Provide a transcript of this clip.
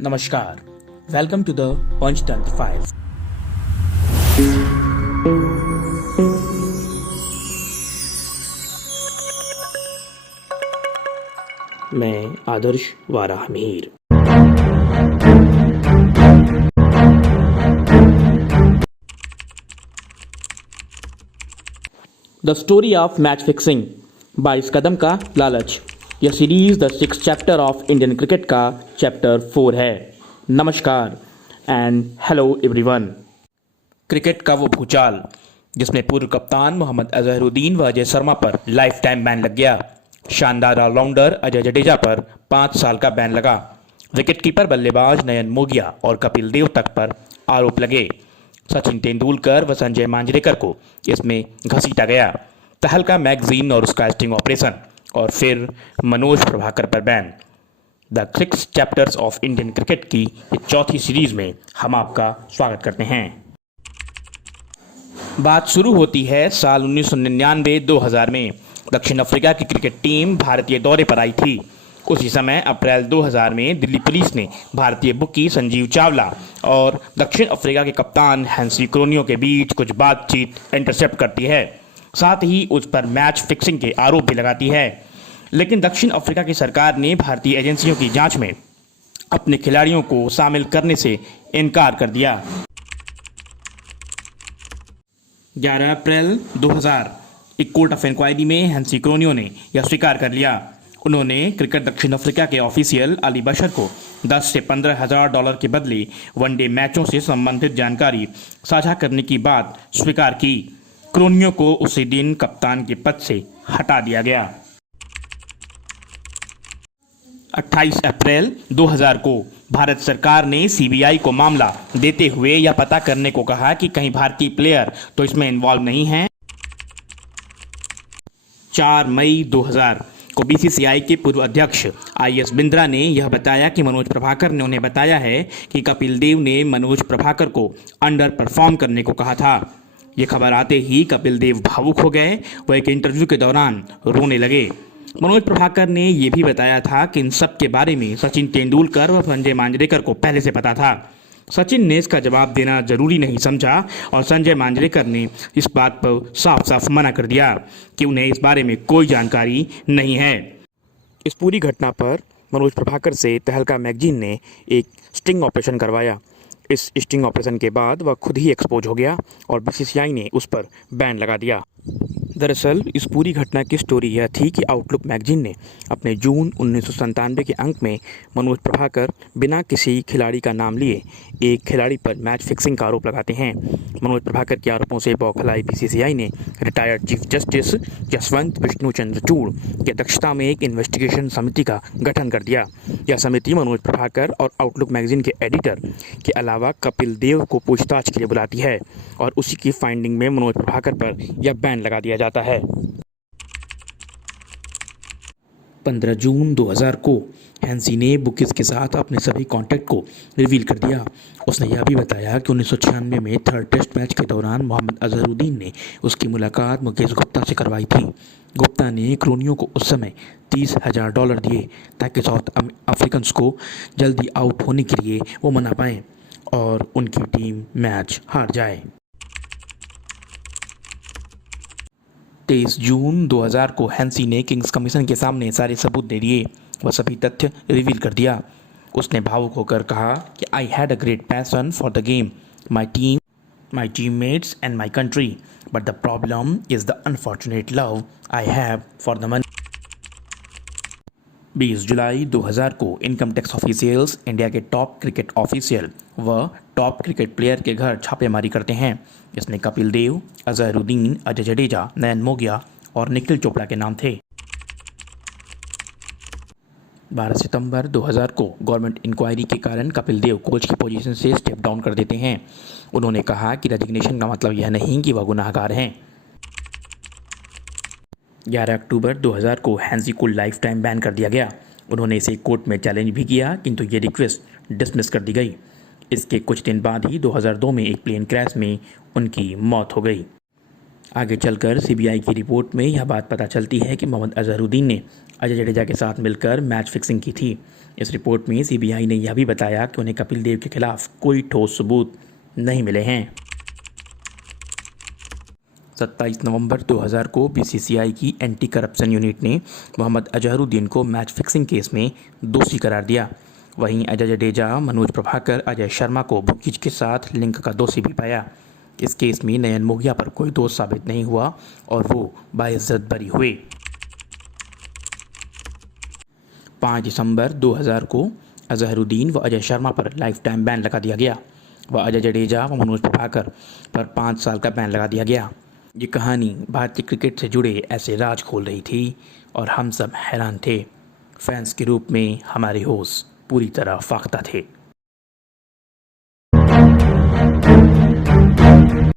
नमस्कार, welcome to the Panchatantra files. मैं Adarsh Varahamir. The story of match fixing, 22 कदम का लालच। यह series the 6th chapter of Indian cricket का चैप्टर 4 है। नमस्कार एंड हेलो एवरीवन। क्रिकेट का वो भूचाल जिसमें पूर्व कप्तान मोहम्मद अजहरुद्दीन व अजय शर्मा पर लाइफ टाइम बैन लग गया। शानदार ऑलराउंडर अजय जडेजा पर 5 साल का बैन लगा। विकेटकीपर बल्लेबाज नयन मोगिया और कपिल देव तक पर आरोप लगे। सचिन तेंदुलकर व संजय मांजरेकर को इसमें घसीटा गया। तहलका मैगजीन और उसका स्टिंग ऑपरेशन, और फिर मनोज प्रभाकर पर ban. The 6 chapters of Indian cricket की ये चौथी सीरीज में हम आपका स्वागत करते हैं। बात शुरू होती है साल 1999-2000 में। दक्षिण अफ्रीका की क्रिकेट टीम भारतीय दौरे पर आई थी। उसी समय अप्रैल 2000 में दिल्ली पुलिस ने भारतीय बुकी संजीव चावला और दक्षिण अफ्रीका के कप्तान हैंसी क्रोनियो के बीच कुछ बातचीत इंटरसेप्ट करती है। साथ ही उस पर मैच फिक्सिंग के आरोप भी लगाती है। लेकिन दक्षिण अफ्रीका की सरकार ने भारतीय एजेंसियों की जांच में अपने खिलाड़ियों को शामिल करने से इनकार कर दिया। 11 अप्रैल 2000 एक कोर्ट ऑफ इंक्वायरी में हैंसी क्रोनियो ने यह स्वीकार कर लिया। उन्होंने क्रिकेट दक्षिण अफ्रीका के ऑफिशियल अली बशर को 10 से 15 हजार डॉलर के बदले वनडे मैचों से संबंधित जानकारी साझा करने की बात स्वीकार की। क्रोनियो को उसी दिन कप्तान के पद से हटा दिया गया। 28 अप्रैल 2000 को भारत सरकार ने सीबीआई को मामला देते हुए यह पता करने को कहा कि कहीं भारतीय प्लेयर तो इसमें इन्वॉल्व नहीं हैं। 4 मई 2000 को बीसीसीआई के पूर्व अध्यक्ष आईएस बिंद्रा ने यह बताया कि मनोज प्रभाकर ने उन्हें बताया है कि कपिल देव ने मनोज प्रभाकर को अंडर परफॉर्म करने को कहा था। ये खबर आते ही कपिल देव भावुक हो गए। वह एक इंटरव्यू के दौरान रोने लगे। मनोज प्रभाकर ने यह भी बताया था कि इन सब के बारे में सचिन तेंदुलकर व संजय मांजरेकर को पहले से पता था। सचिन ने इसका जवाब देना जरूरी नहीं समझा और संजय मांजरेकर ने इस बात पर साफ साफ मना कर दिया कि उन्हें इस बारे में कोई जानकारी नहीं है। इस पूरी घटना पर मनोज प्रभाकर से तहलका मैगजीन ने एक स्टिंग ऑपरेशन करवाया। इस स्टिंग ऑपरेशन के बाद वह खुद ही एक्सपोज हो गया और बीसीसीआई ने उस पर बैन लगा दिया। दरअसल इस पूरी घटना की स्टोरी यह थी कि आउटलुक मैगजीन ने अपने जून 1997 के अंक में मनोज प्रभाकर बिना किसी खिलाड़ी का नाम लिए एक खिलाड़ी पर मैच फिक्सिंग का आरोप लगाते हैं। मनोज प्रभाकर के आरोपों से बौखलाई बीसीसीआई ने retired chief justice Jaswant Vishnu Chandrachud की अध्यक्षता में एक इन्वेस्टिगेशन समिति का गठन कर दिया। यह समिति मनोज प्रभाकर और आउटलुक मैगजीन के एडिटर के अलावा कपिल देव को पूछताछ के लिए बुलाती है और उसी की फाइंडिंग में मनोज प्रभाकर पर यह बैन लगा दिया जाता है। 15 जून 2000 को हैंसी ने बुकीज के साथ अपने सभी कॉन्टैक्ट को रिवील कर दिया। उसने यह भी बताया कि 1996 में 3rd टेस्ट मैच के दौरान मोहम्मद अजहरुद्दीन ने उसकी मुलाकात मुकेश गुप्ता से करवाई थी। गुप्ता ने क्रोनियो को उस समय $30,000 दिए ताकि साउथ अफ्रीकन्स को जल्दी आउट होने के लिए वो मना पाएँ और उनकी टीम मैच हार जाए। 23 जून 2000 को हैंसी ने किंग्स कमीशन के सामने सारे सबूत दे दिए। वह सभी तथ्य रिवील कर दिया। उसने भावुक होकर कहा कि I had a great passion for the game, my teammates and my country, but the problem is the unfortunate love I have for the money. 20 जुलाई 2000 को इनकम टैक्स ऑफिशियल्स इंडिया के टॉप क्रिकेट ऑफिशियल व top cricket player के घर छापेमारी करते हैं। इसमें कपिल देव, अजहरुद्दीन, अजय जडेजा, नयन मोगिया और निखिल चोपड़ा के नाम थे। 12 सितंबर 2000 को गवर्नमेंट इंक्वायरी के कारण कपिल देव कोच की पोजीशन से स्टेप डाउन कर देते हैं। उन्होंने कहा कि रेजिग्नेशन का मतलब यह नहीं कि वह गुनाहगार हैं। 11 अक्टूबर 2000 को हैंसी को लाइफ टाइम बैन कर दिया गया। उन्होंने इसे कोर्ट में चैलेंज भी किया किंतु ये रिक्वेस्ट डिसमिस कर दी गई। इसके कुछ दिन बाद ही 2002 में एक प्लेन क्रैश में उनकी मौत हो गई। आगे चलकर सीबीआई की रिपोर्ट में यह बात पता चलती है कि मोहम्मद अजहरुद्दीन ने अजय जडेजा के साथ मिलकर मैच फिक्सिंग की थी। इस रिपोर्ट में सीबीआई ने यह भी बताया कि उन्हें कपिल देव के खिलाफ कोई ठोस सबूत नहीं मिले हैं। 27 नवंबर 2000 को बीसीसीआई की एंटी करप्शन यूनिट ने मोहम्मद अजहरुद्दीन को मैच फिक्सिंग केस में दोषी करार दिया। वहीं अजय जडेजा, मनोज प्रभाकर, अजय शर्मा को बुकीज के साथ लिंक का दोषी भी पाया। इस केस में नयन मोगिया पर कोई दोष साबित नहीं हुआ और वो बाइज्जत बरी हुए। 5 दिसंबर 2000 को अजहरुद्दीन व अजय शर्मा पर लाइफ टाइम बैन लगा दिया गया व अजय जडेजा व मनोज प्रभाकर पर 5 साल का बैन लगा दिया गया। ये कहानी भारतीय क्रिकेट से जुड़े ऐसे राज खोल रही थी और हम सब हैरान थे। फैंस के रूप में हमारे होश पूरी तरह फाख्ता थे।